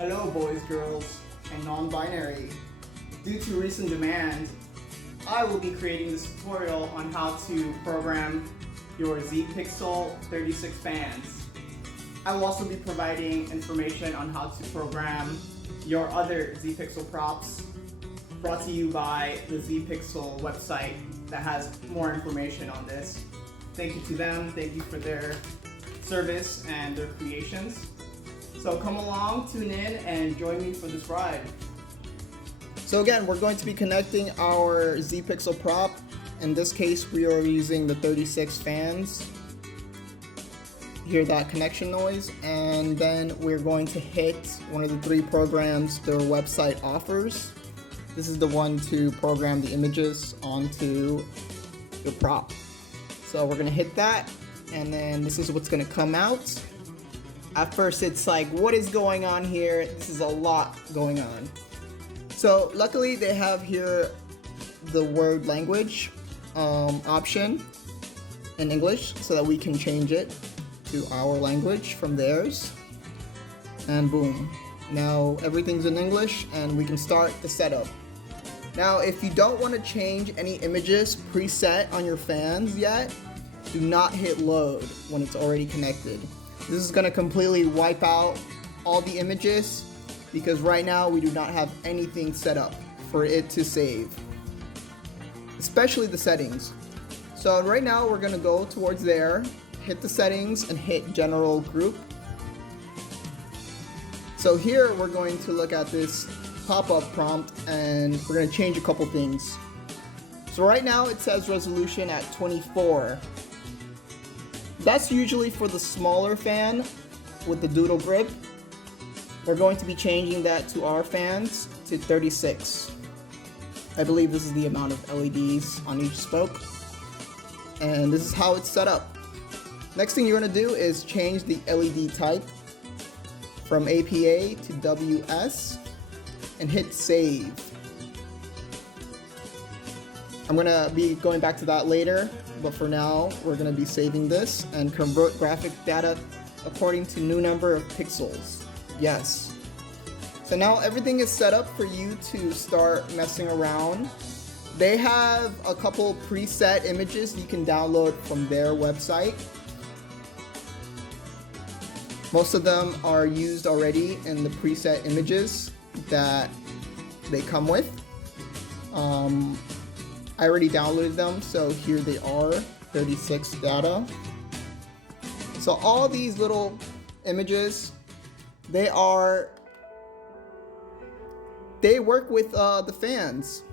Hello boys, girls, and non-binary. Due to recent demand, I will be creating this tutorial on how to program your Z Pixel 36 fans. I will also be providing information on how to program your other Z Pixel props, brought to you by the Z Pixel website that has more information on this. Thank you to them, thank you for their service and their creations. So come along, tune in, and join me for this ride. So again, we're going to be connecting our Z Pixel prop. In this case, we are using the 36 fans. Hear that connection noise, and then we're going to hit one of the three programs their website offers. This is the one to program the images onto your prop. So we're gonna hit that, and then this is what's gonna come out. At first it's like, what is going on here? This is a lot going on. So luckily they have here the word language option in English so that we can change it to our language from theirs. And boom. Now everything's in English and we can start the setup. Now if you don't want to change any images preset on your fans yet, do not hit load when it's already connected. This is going to completely wipe out all the images because right now we do not have anything set up for it to save, especially the settings. So right now we're going to go towards there, hit the settings and hit general group. So here we're going to look at this pop-up prompt and we're going to change a couple things. So right now it says resolution at 24. That's usually for the smaller fan with the doodle grip. We're going to be changing that to our fans to 36. I believe this is the amount of LEDs on each spoke. And this is how it's set up. Next thing you're going to do is change the LED type from APA to WS and hit save. I'm going to be going back to that later, but for now we're going to be saving this and convert graphic data according to new number of pixels. Yes. So now everything is set up for you to start messing around. They have a couple preset images you can download from their website. Most of them are used already in the preset images that they come with. I already downloaded them, so here they are, 36 data. So all these little images, they work with the fans.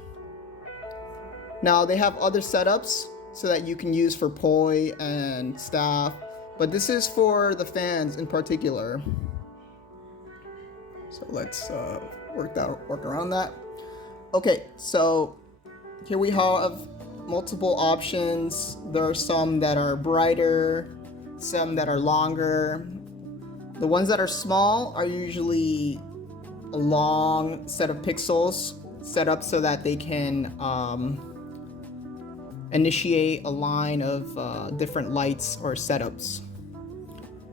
Now they have other setups so that you can use for poi and staff, but this is for the fans in particular. So let's work around that. Okay, so here we have multiple options. There are some that are brighter, some that are longer. The ones that are small are usually a long set of pixels set up so that they can initiate a line of different lights or setups.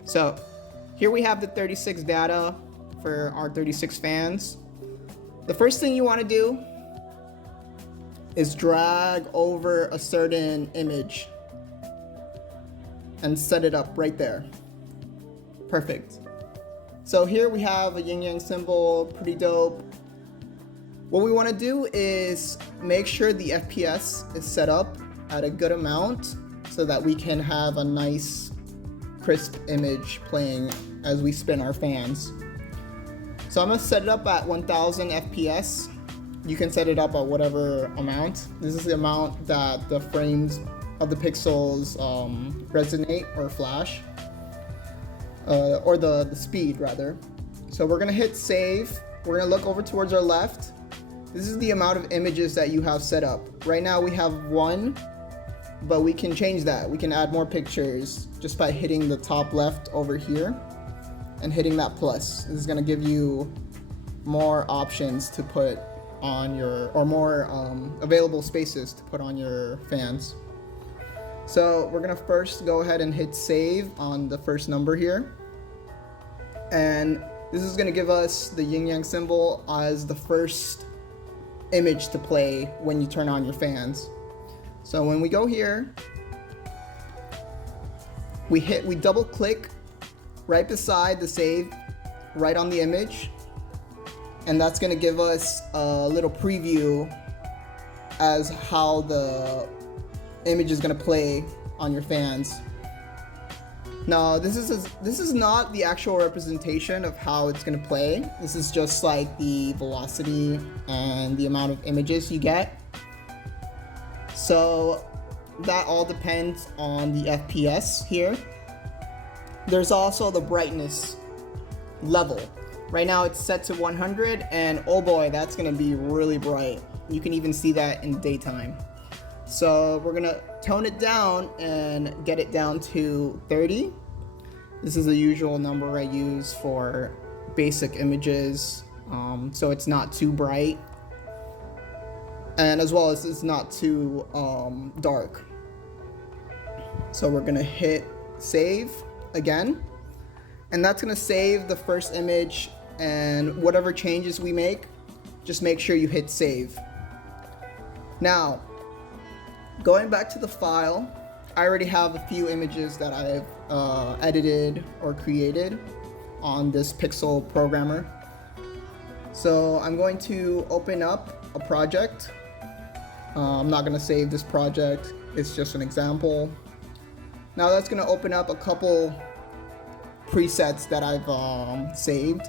So here we have the 36 data for our 36 fans. The first thing you want to do is drag over a certain image and set it up right there. Perfect. So here we have a yin yang symbol, pretty dope. What we want to do is make sure the FPS is set up at a good amount so that we can have a nice crisp image playing as we spin our fans. So I'm going to set it up at 1000 FPS. You can set it up at whatever amount. This is the amount that the frames of the pixels resonate or flash, or the speed rather. So we're gonna hit save. We're gonna look over towards our left. This is the amount of images that you have set up. Right now we have one, but we can change that. We can add more pictures just by hitting the top left over here and hitting that plus. This is gonna give you more options to put on your, or more available spaces to put on your fans. So we're gonna first go ahead and hit save on the first number here. And This is going to give us the yin yang symbol as the first image to play when you turn on your fans. So when we go here, we double click right beside the save, right on the image, and that's going to give us a little preview as how the image is going to play on your fans. Now this is not the actual representation of how it's going to play. This is just like the velocity and the amount of images you get. So that all depends on the FPS here. There's also the brightness level. Right now it's set to 100, and oh boy, that's going to be really bright. You can even see that in daytime. So we're gonna tone it down and get it down to 30. This is the usual number I use for basic images, so it's not too bright, and as well as it's not too dark. So we're gonna hit save again, and that's gonna save the first image, and whatever changes we make, just make sure you hit save. Now, going back to the file, I already have a few images that I've edited or created on this pixel programmer. So I'm going to open up a project. I'm not going to save this project, it's just an example. Now that's going to open up a couple presets that I've saved.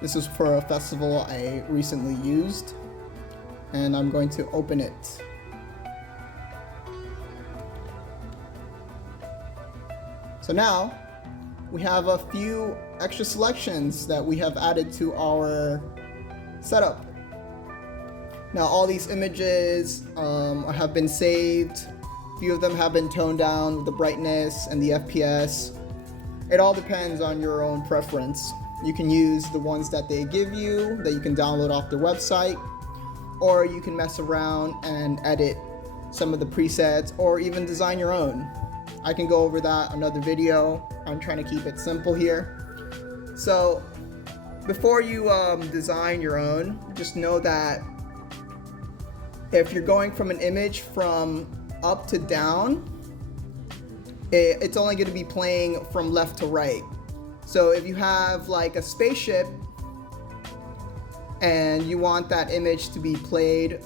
This is for a festival I recently used, and I'm going to open it. So now we have a few extra selections that we have added to our setup. Now all these images have been saved. A few of them have been toned down with the brightness and the FPS. It all depends on your own preference. You can use the ones that they give you, that you can download off their website, or you can mess around and edit some of the presets, or even design your own. I can go over that in another video. I'm trying to keep it simple here. So before you design your own, just know that if you're going from an image from up to down, it's only going to be playing from left to right. So if you have like a spaceship and you want that image to be played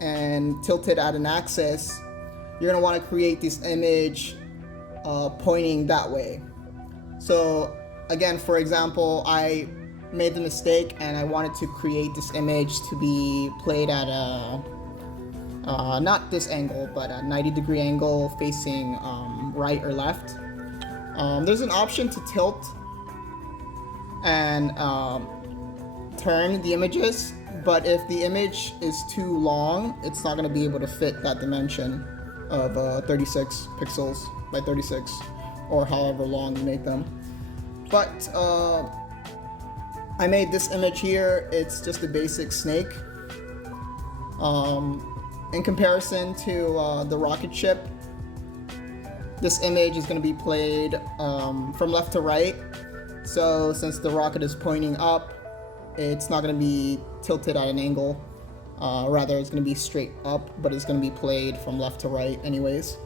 and tilted at an axis, you're going to want to create this image pointing that way. So again, for example, I made the mistake and I wanted to create this image to be played at a not this angle, but a 90-degree angle facing right or left. There's an option to tilt and turn the images, but if the image is too long, it's not going to be able to fit that dimension of 36 pixels by 36, or however long you make them. But I made this image here. It's just a basic snake. In comparison to the rocket ship, this image is going to be played from left to right. So since the rocket is pointing up, it's not going to be tilted at an angle. Rather, it's going to be straight up, but it's going to be played from left to right anyways.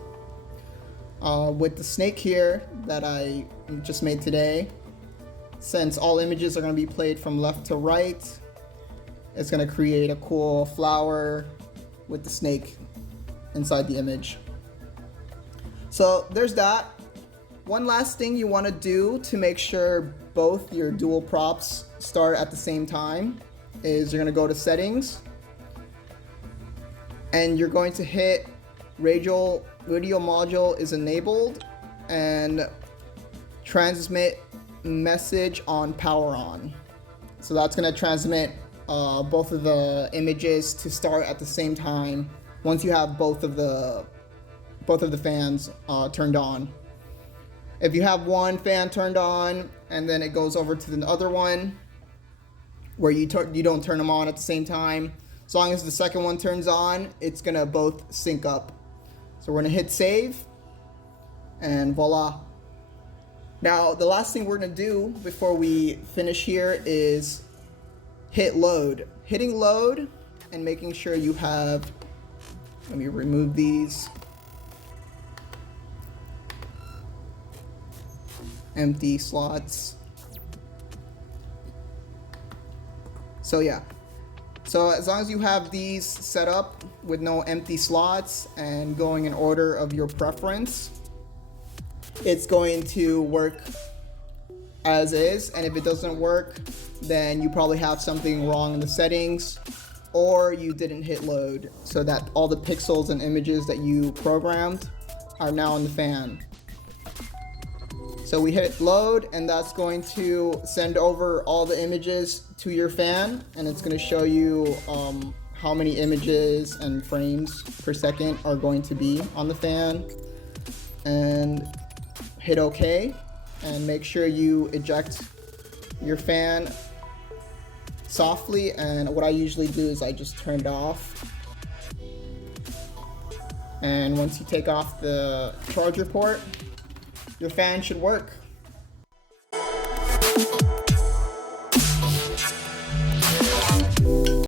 With the snake here that I just made today, since all images are going to be played from left to right, it's going to create a cool flower with the snake inside the image. So there's that. One last thing you want to do to make sure both your dual props start at the same time is you're going to go to settings, and you're going to hit radio module is enabled and transmit message on power on. So that's going to transmit both of the images to start at the same time once you have both of the fans turned on. If you have one fan turned on and then it goes over to the other one where you don't turn them on at the same time, as long as the second one turns on, it's gonna both sync up. So we're gonna hit save, and voila. Now, the last thing we're gonna do before we finish here is hit load. Hitting load and making sure you have, let me remove these empty slots. So yeah, so as long as you have these set up with no empty slots and going in order of your preference, it's going to work as is. And if it doesn't work, then you probably have something wrong in the settings, or you didn't hit load so that all the pixels and images that you programmed are now on the fan. So we hit load, and that's going to send over all the images to your fan, and it's going to show you how many images and frames per second are going to be on the fan. And hit OK, and make sure you eject your fan softly. And what I usually do is I just turn it off. And once you take off the charger port, your fan should work.